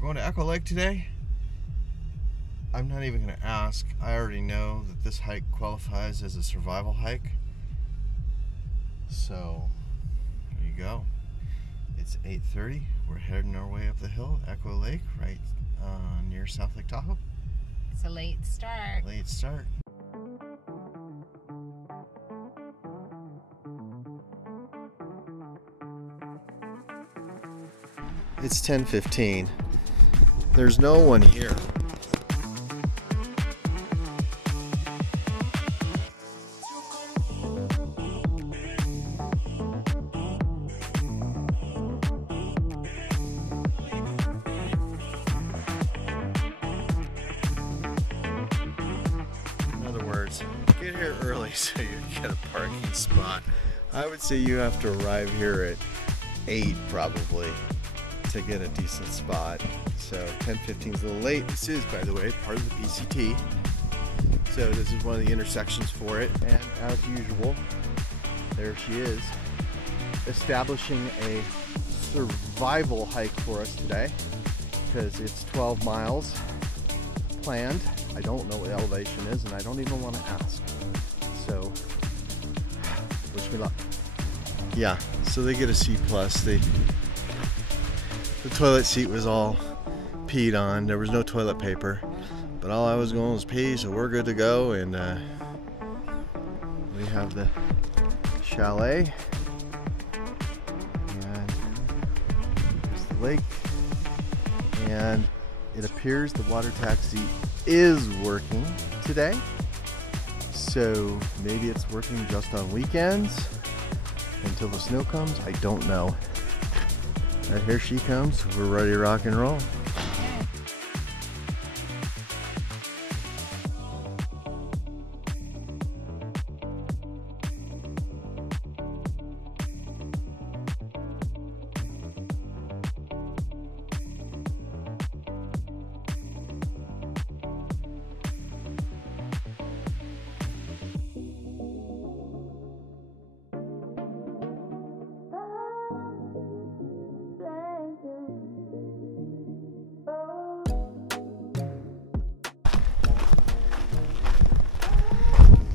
we're going to Echo Lake today. I'm not even going to ask. I already know that this hike qualifies as a survival hike. So, there you go. It's 8:30. We're heading our way up the hill, Echo Lake, right near South Lake Tahoe. It's a late start. Late start. It's 10:15. There's no one here. In other words, get here early so you get a parking spot. I would say you have to arrive here at 8 probably to get a decent spot. So 10:15 is a little late. This is, by the way, part of the PCT. So this is one of the intersections for it. And as usual, there she is, establishing a survival hike for us today because it's 12 miles planned. I don't know what elevation is and I don't even want to ask. So wish me luck. Yeah, so they get a C+. The toilet seat was all peed on. There was no toilet paper, but all I was going was pee, so we're good to go. And we have the chalet, and there's the lake, and it appears the water taxi is working today. So maybe it's working just on weekends until the snow comes. I don't know. Right, here she comes. We're ready to rock and roll.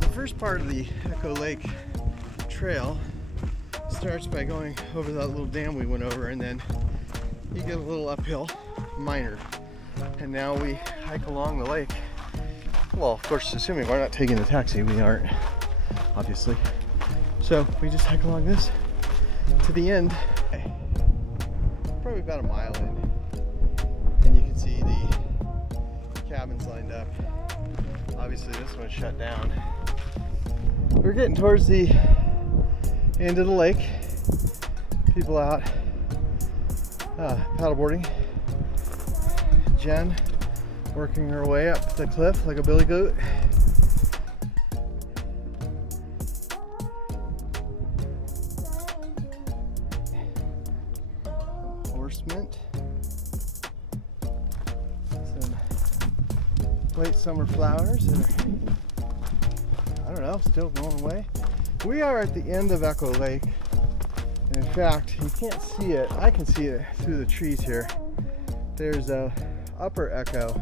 The first part of the Echo Lake trail starts by going over that little dam we went over, and then you get a little uphill, minor, and now we hike along the lake. Well, of course, assuming we're not taking the taxi, we aren't, obviously. So we just hike along this to the end, probably about a mile in, and you can see the cabins lined up. Obviously this one's shut down. We're getting towards the end of the lake. People out paddleboarding. Jen working her way up the cliff like a billy goat. Horse mint. Some late summer flowers that are, I don't know, still going away. We are at the end of Echo Lake. And in fact, you can't see it. I can see it through the trees here. There's a upper Echo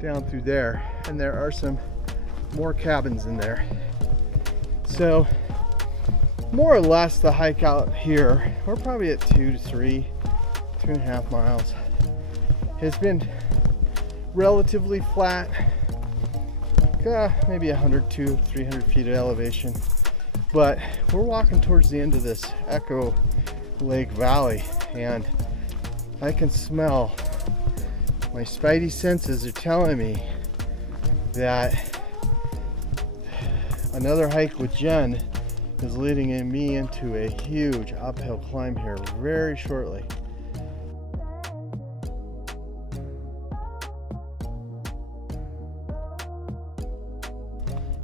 down through there, and there are some more cabins in there. So more or less the hike out here, we're probably at 2 to 3, 2.5 miles. It's been relatively flat. Maybe 100 to 300 feet of elevation, but we're walking towards the end of this Echo Lake Valley, and I can smell, my spidey senses are telling me that another hike with Jen is leading me into a huge uphill climb here very shortly.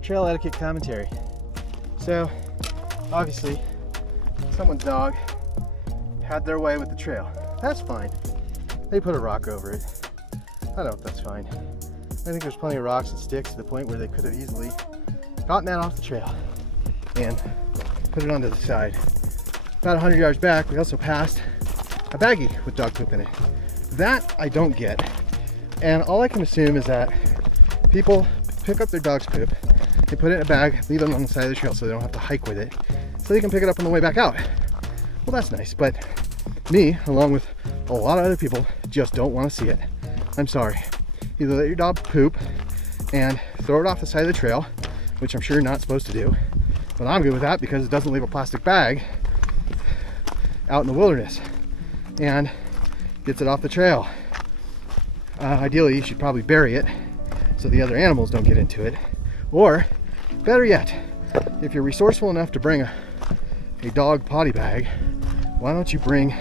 Trail etiquette commentary. So obviously someone's dog had their way with the trail. That's fine. They put a rock over it. I don't know if that's fine. I think there's plenty of rocks and sticks to the point where they could have easily gotten that off the trail and put it onto the side. About 100 yards back, we also passed a baggie with dog poop in it. That I don't get. And all I can assume is that people pick up their dog's poop, they put it in a bag, leave it on the side of the trail so they don't have to hike with it, so they can pick it up on the way back out. Well, that's nice, but me, along with a lot of other people, just don't want to see it. I'm sorry. Either let your dog poop and throw it off the side of the trail, which I'm sure you're not supposed to do, but I'm good with that because it doesn't leave a plastic bag out in the wilderness and gets it off the trail. Ideally, you should probably bury it so the other animals don't get into it. Or, better yet, if you're resourceful enough to bring a dog potty bag, why don't you bring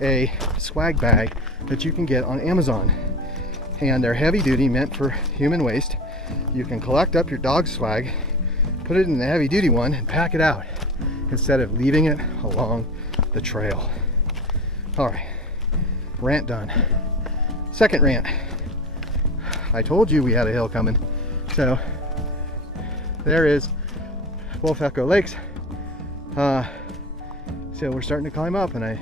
a swag bag that you can get on Amazon? And they're heavy duty, meant for human waste. You can collect up your dog's swag, put it in the heavy duty one, and pack it out instead of leaving it along the trail. All right, rant done. Second rant. I told you we had a hill coming. So there is Wolf Echo Lakes. So we're starting to climb up, and I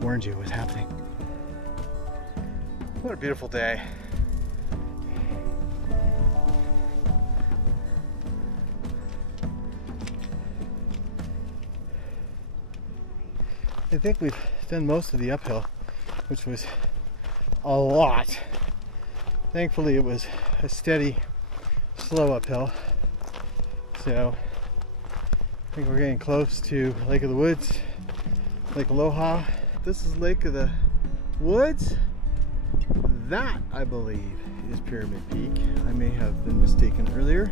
warned you it was happening. What a beautiful day. I think we've done most of the uphill, which was a lot. Thankfully it was a steady, slow uphill. So I think we're getting close to Lake of the Woods, Lake Aloha. This is Lake of the Woods. That, I believe, is Pyramid Peak. I may have been mistaken earlier.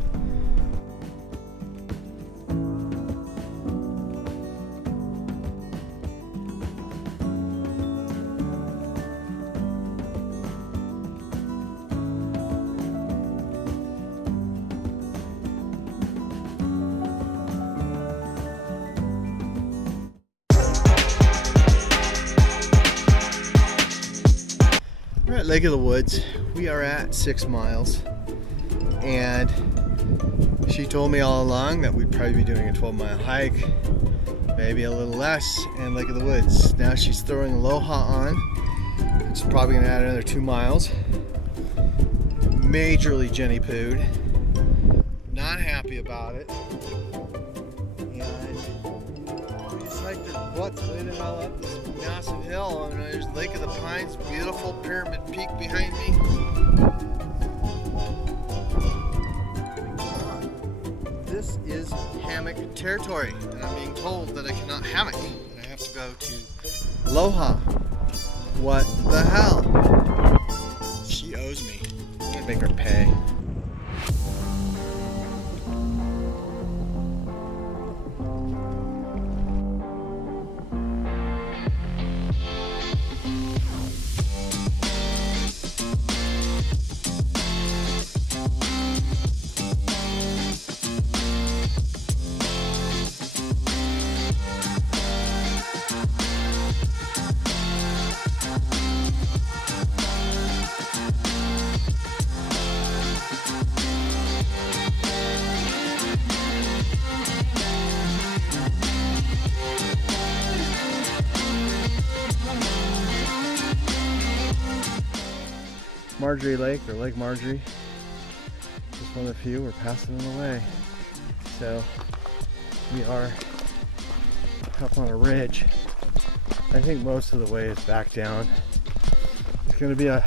We're at Lake of the Woods. We are at 6 miles, and she told me all along that we'd probably be doing a 12-mile hike, maybe a little less, and Lake of the Woods. Now she's throwing Aloha on, which is probably gonna add another 2 miles. Majorly Jenny pooed. Not happy about it. And we just hiked her butts in and all up this massive hill. And there's Lake of the Pines, beautiful Pyramid Peak behind me. This is hammock territory, and I'm being told that I cannot hammock, and I have to go to Aloha. What the hell? She owes me. I'm gonna make her pay. Marjorie Lake, or Lake Marjorie, just one of the few. We're passing them away. So we are up on a ridge. I think most of the way is back down. It's going to be a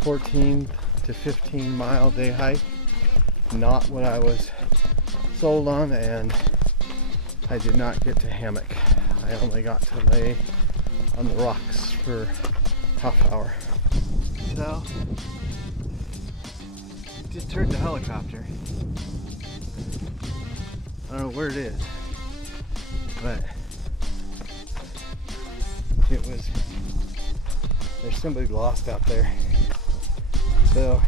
14 to 15 mile day hike. Not what I was sold on, and I did not get to hammock. I only got to lay on the rocks for half hour. So, just heard the helicopter. I don't know where it is, but there's somebody lost out there. So,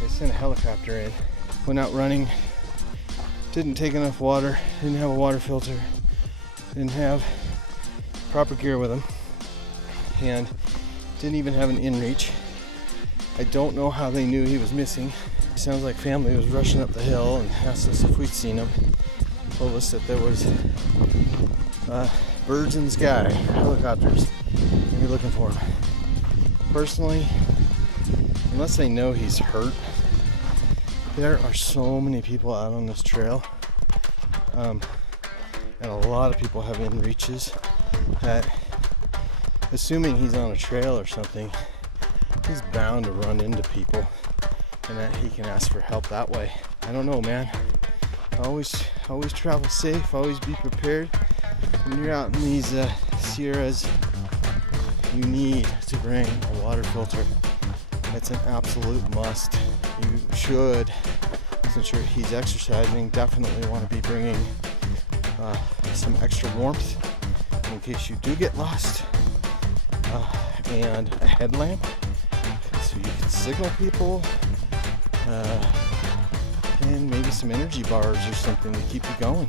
they sent a helicopter in. Went out running, didn't take enough water, didn't have a water filter, didn't have proper gear with them, and didn't even have an inReach. I don't know how they knew he was missing. It sounds like family was rushing up the hill and asked us if we'd seen him. Told us that there was birds in the sky, helicopters, and you're looking for him. Personally, unless they know he's hurt, there are so many people out on this trail, and a lot of people have inReaches that, assuming he's on a trail or something, he's bound to run into people and that he can ask for help that way. I don't know, man. Always travel safe, always be prepared. When you're out in these Sierras, you need to bring a water filter. It's an absolute must. You should, since he's exercising, definitely want to be bringing some extra warmth in case you do get lost, and a headlamp so you can signal people, and maybe some energy bars or something to keep you going.